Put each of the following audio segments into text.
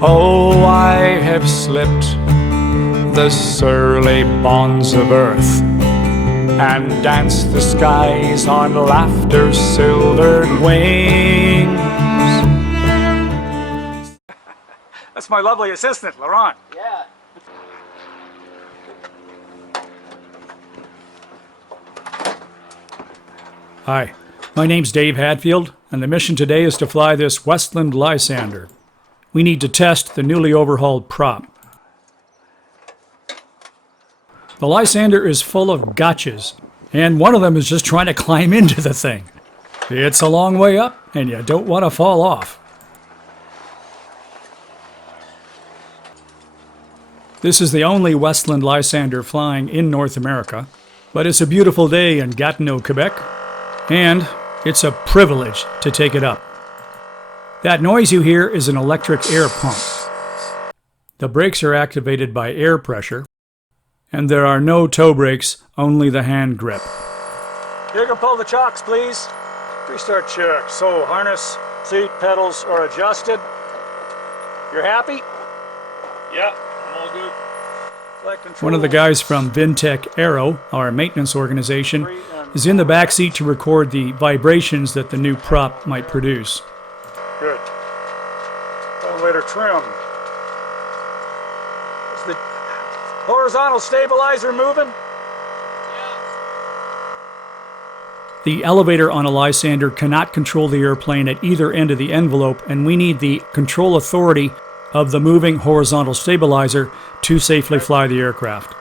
Oh, I have slipped the surly bonds of earth and danced the skies on laughter's silvered wings. That's my lovely assistant, Laurent. Yeah. Hi, my name's Dave Hadfield, and the mission today is to fly this Westland Lysander. We need to test the newly overhauled prop. The Lysander is full of gotchas, and one of them is just trying to climb into the thing. It's a long way up, and you don't want to fall off. This is the only Westland Lysander flying in North America, but it's a beautiful day in Gatineau, Quebec, and it's a privilege to take it up. That noise you hear is an electric air pump. The brakes are activated by air pressure, and there are no toe brakes, only the hand grip. You can pull the chocks, please. Restart check. So harness, seat, pedals are adjusted. You're happy? Yeah, I'm all good. One of the guys from Vintech Aero, our maintenance organization, is in the back seat to record the vibrations that the new prop might produce. Good. Elevator trim. Is the horizontal stabilizer moving? The elevator on a Lysander cannot control the airplane at either end of the envelope, and we need the control authority of the moving horizontal stabilizer to safely fly the aircraft.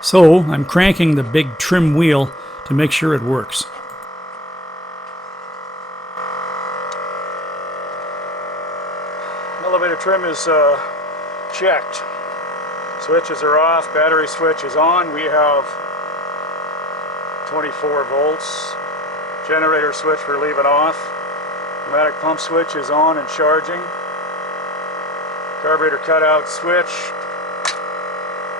So I'm cranking the big trim wheel to make sure it works. Elevator trim is checked. Switches are off, battery switch is on. We have 24 volts. Generator switch we're leaving off. Pneumatic pump switch is on and charging. Carburetor cutout switch.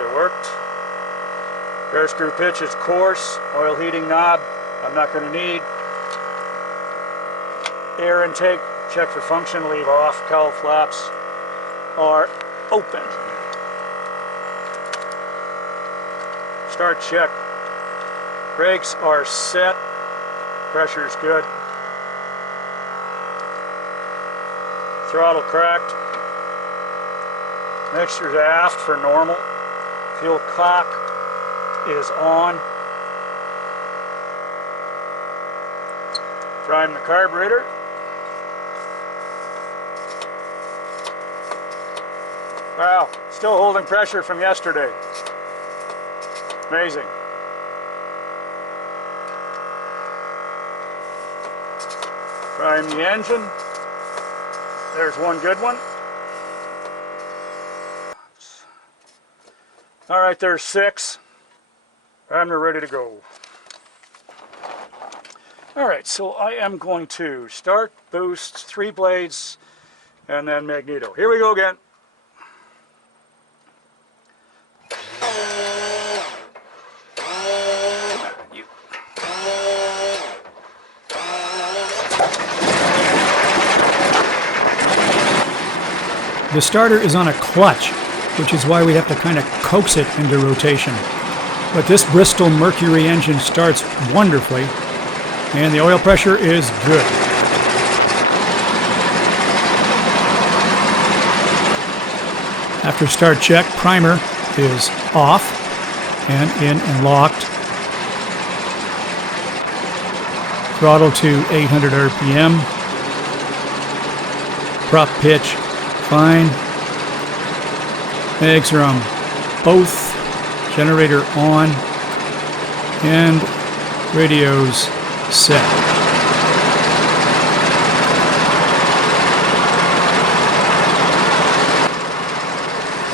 It worked. Air screw pitch is coarse. Oil heating knob I'm not going to need. Air intake, check for function, leave off. Cowl flaps are open. Start check. Brakes are set. Pressure's good. Throttle cracked. Mixture's aft for normal. Fuel cock is on. Prime the carburetor. Wow, still holding pressure from yesterday. Amazing. Prime the engine. There's one good one. All right, there's 6. I'm ready to go. All right, so I am going to start, boost, 3 blades, and then magneto. Here we go again. The starter is on a clutch, which is why we have to kind of coax it into rotation. But this Bristol Mercury engine starts wonderfully, and the oil pressure is good. After start check, primer is off and in and locked. Throttle to 800 RPM. Prop pitch fine. Mags are on both. Generator on. And radios set.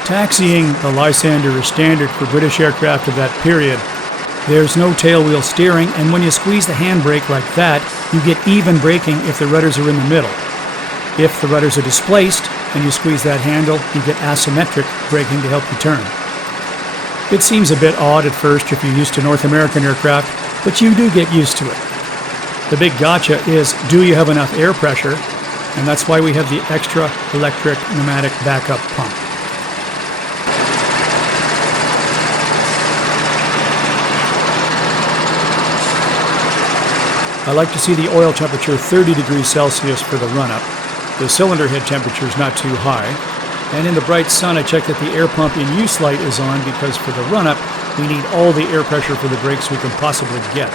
Taxiing the Lysander is standard for British aircraft of that period. There's no tailwheel steering, and when you squeeze the handbrake like that, you get even braking if the rudders are in the middle. If the rudders are displaced and you squeeze that handle, you get asymmetric braking to help you turn. It seems a bit odd at first if you're used to North American aircraft, but you do get used to it. The big gotcha is, do you have enough air pressure? and that's why we have the extra electric pneumatic backup pump. I like to see the oil temperature 30 degrees Celsius for the run-up. The cylinder head temperature is not too high. And in the bright sun, I check that the air pump in use light is on because for the run-up, we need all the air pressure for the brakes we can possibly get.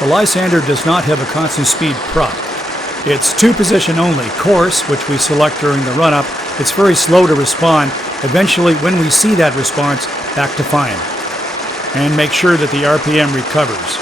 The Lysander does not have a constant speed prop. It's two-position only, course, which we select during the run-up. It's very slow to respond. Eventually, when we see that response, back to fine. And make sure that the RPM recovers.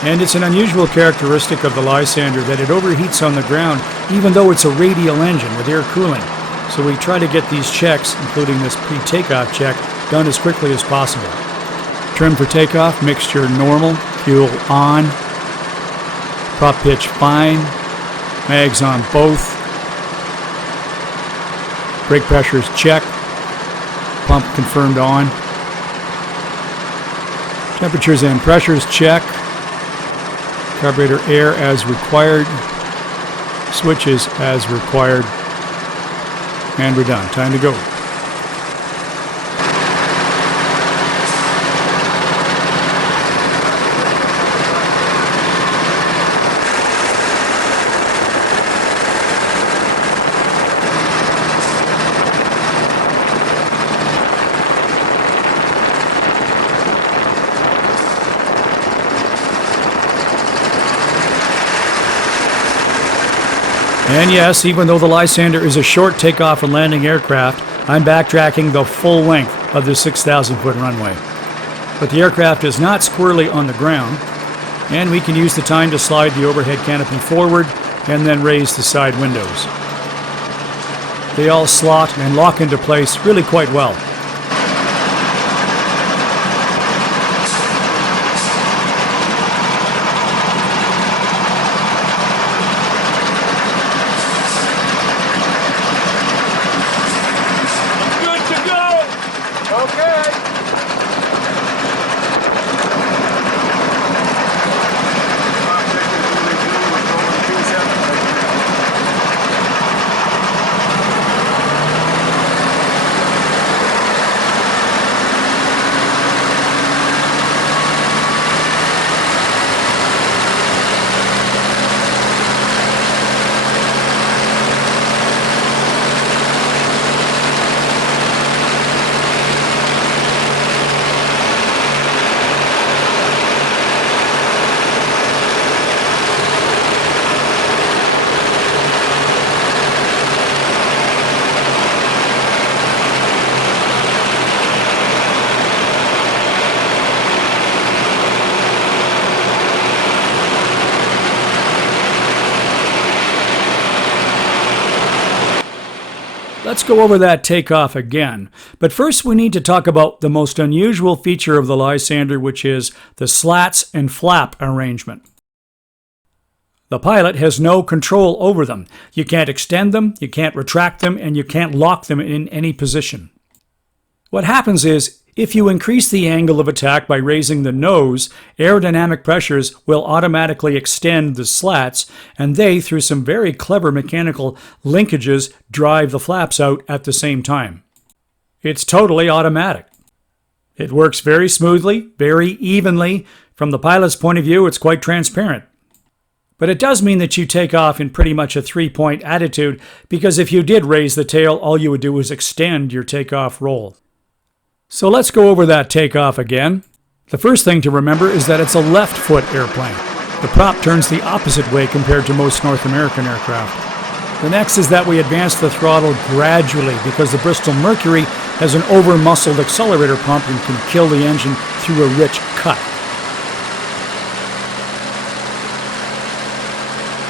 And it's an unusual characteristic of the Lysander that it overheats on the ground even though it's a radial engine with air cooling. So we try to get these checks, including this pre-takeoff check, done as quickly as possible. Trim for takeoff, mixture normal, fuel on, prop pitch fine, mags on both, brake pressures check, pump confirmed on, temperatures and pressures check, carburetor air as required, switches as required, and we're done. Time to go. And yes, even though the Lysander is a short takeoff and landing aircraft, I'm backtracking the full length of the 6,000-foot runway. But the aircraft is not squarely on the ground, and we can use the time to slide the overhead canopy forward and then raise the side windows. They all slot and lock into place really quite well. Let's go over that takeoff again. But first we need to talk about the most unusual feature of the Lysander, which is the slats and flap arrangement. The pilot has no control over them. You can't extend them, you can't retract them, and you can't lock them in any position. What happens is, if you increase the angle of attack by raising the nose, aerodynamic pressures will automatically extend the slats, and they, through some very clever mechanical linkages, drive the flaps out at the same time. It's totally automatic. It works very smoothly, very evenly. From the pilot's point of view, it's quite transparent. But it does mean that you take off in pretty much a three-point attitude, because if you did raise the tail, all you would do is extend your takeoff roll. So let's go over that takeoff again. The first thing to remember is that it's a left-foot airplane. The prop turns the opposite way compared to most North American aircraft. The next is that we advance the throttle gradually because the Bristol Mercury has an over-muscled accelerator pump and can kill the engine through a rich cut.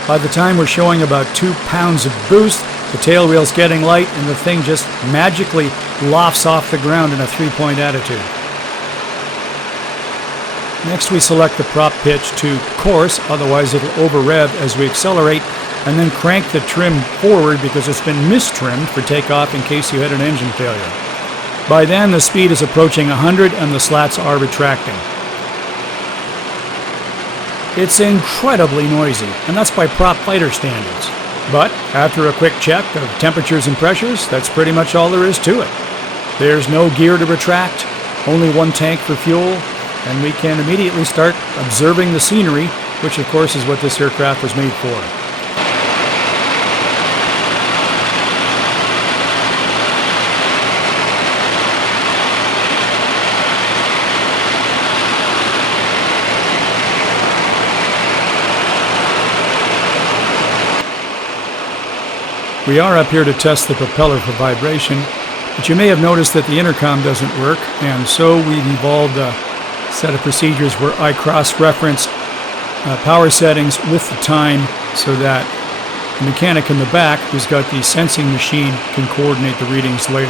By the time we're showing about 2 pounds of boost, the tail wheel's getting light and the thing just magically lofts off the ground in a 3-point attitude. Next we select the prop pitch to coarse, otherwise it'll over-rev as we accelerate, and then crank the trim forward because it's been mistrimmed for takeoff in case you had an engine failure. By then the speed is approaching 100 and the slats are retracting. It's incredibly noisy, and that's by prop fighter standards. But after a quick check of temperatures and pressures, that's pretty much all there is to it. There's no gear to retract, only one tank for fuel, and we can immediately start observing the scenery, which of course is what this aircraft was made for. We are up here to test the propeller for vibration, but you may have noticed that the intercom doesn't work, and so we've evolved a set of procedures where I cross-reference power settings with the time so that the mechanic in the back, who's got the sensing machine, can coordinate the readings later.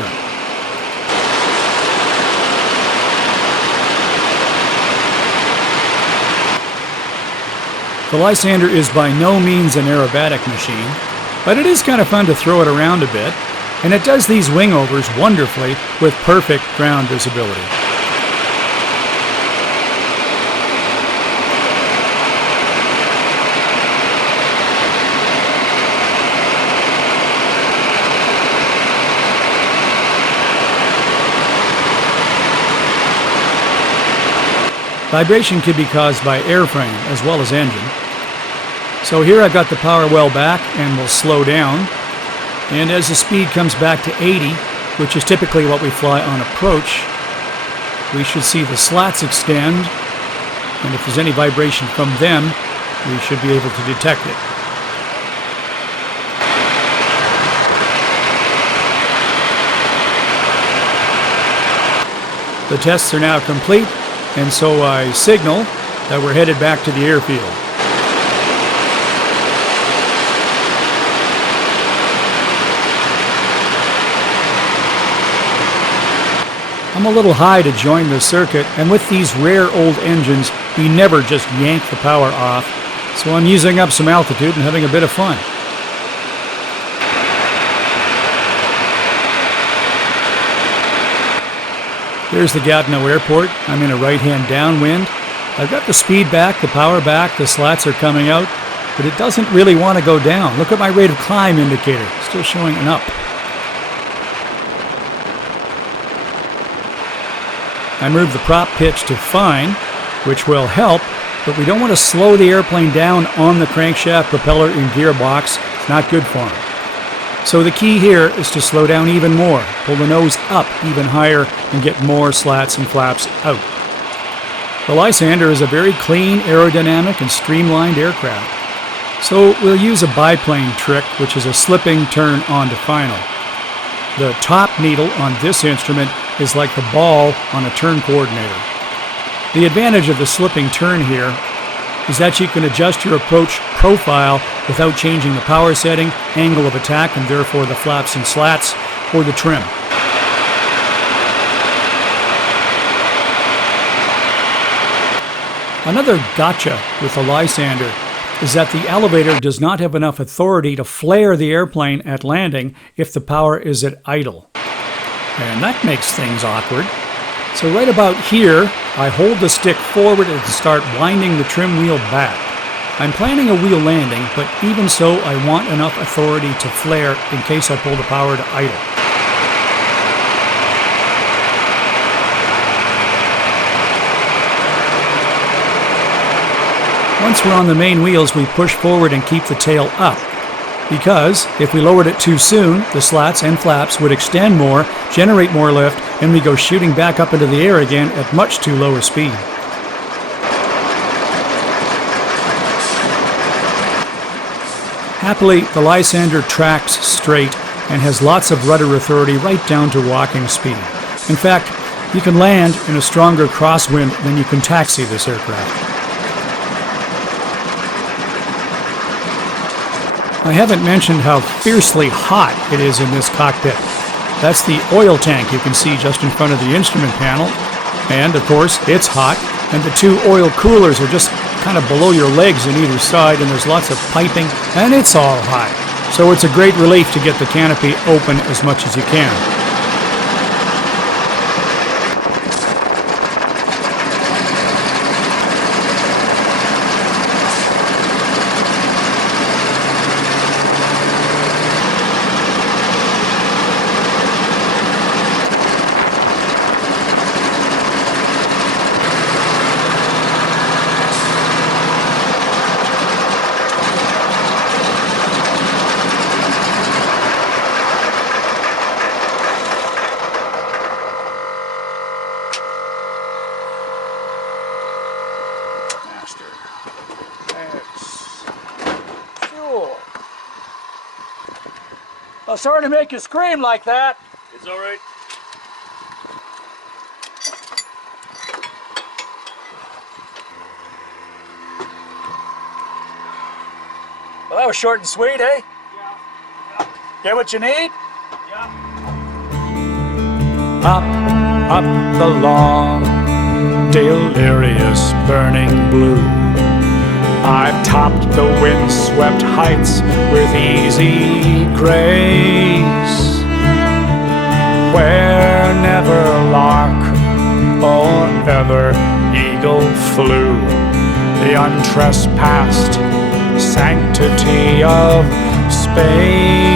The Lysander is by no means an aerobatic machine, but it is kind of fun to throw it around a bit, and it does these wingovers wonderfully with perfect ground visibility. Vibration can be caused by airframe as well as engine. So here I've got the power well back and we'll slow down. And as the speed comes back to 80, which is typically what we fly on approach, we should see the slats extend. And if there's any vibration from them, we should be able to detect it. The tests are now complete, and so I signal that we're headed back to the airfield. I'm a little high to join the circuit, and with these rare old engines, we never just yank the power off, so I'm using up some altitude and having a bit of fun. Here's the Gatineau Airport. I'm in a right-hand downwind. I've got the speed back, the power back, the slats are coming out, but it doesn't really want to go down. Look at my rate of climb indicator, still showing an up. I moved the prop pitch to fine, which will help, but we don't want to slow the airplane down on the crankshaft, propeller, and gearbox. It's not good for them. So the key here is to slow down even more, pull the nose up even higher, and get more slats and flaps out. The Lysander is a very clean, aerodynamic, and streamlined aircraft. So we'll use a biplane trick, which is a slipping turn onto final. The top needle on this instrument is like the ball on a turn coordinator. The advantage of the slipping turn here is that you can adjust your approach profile without changing the power setting, angle of attack, and therefore the flaps and slats, or the trim. Another gotcha with the Lysander is that the elevator does not have enough authority to flare the airplane at landing if the power is at idle. And that makes things awkward. So right about here, I hold the stick forward and start winding the trim wheel back. I'm planning a wheel landing, but even so, I want enough authority to flare in case I pull the power to idle. Once we're on the main wheels, we push forward and keep the tail up. Because if we lowered it too soon, the slats and flaps would extend more, generate more lift, and we go shooting back up into the air again at much too low a speed. Happily, the Lysander tracks straight and has lots of rudder authority right down to walking speed. In fact, you can land in a stronger crosswind than you can taxi this aircraft. I haven't mentioned how fiercely hot it is in this cockpit. That's the oil tank you can see just in front of the instrument panel. And, of course, it's hot. And the two oil coolers are just kind of below your legs on either side, and there's lots of piping, and it's all hot. So it's a great relief to get the canopy open as much as you can. Well, sorry to make you scream like that. It's all right. Well, that was short and sweet, eh? Yeah. Get what you need? Yeah. Up the long, delirious, burning blue. I've topped the windswept heights with easy grace, where never lark or ever eagle flew. The untrespassed sanctity of space.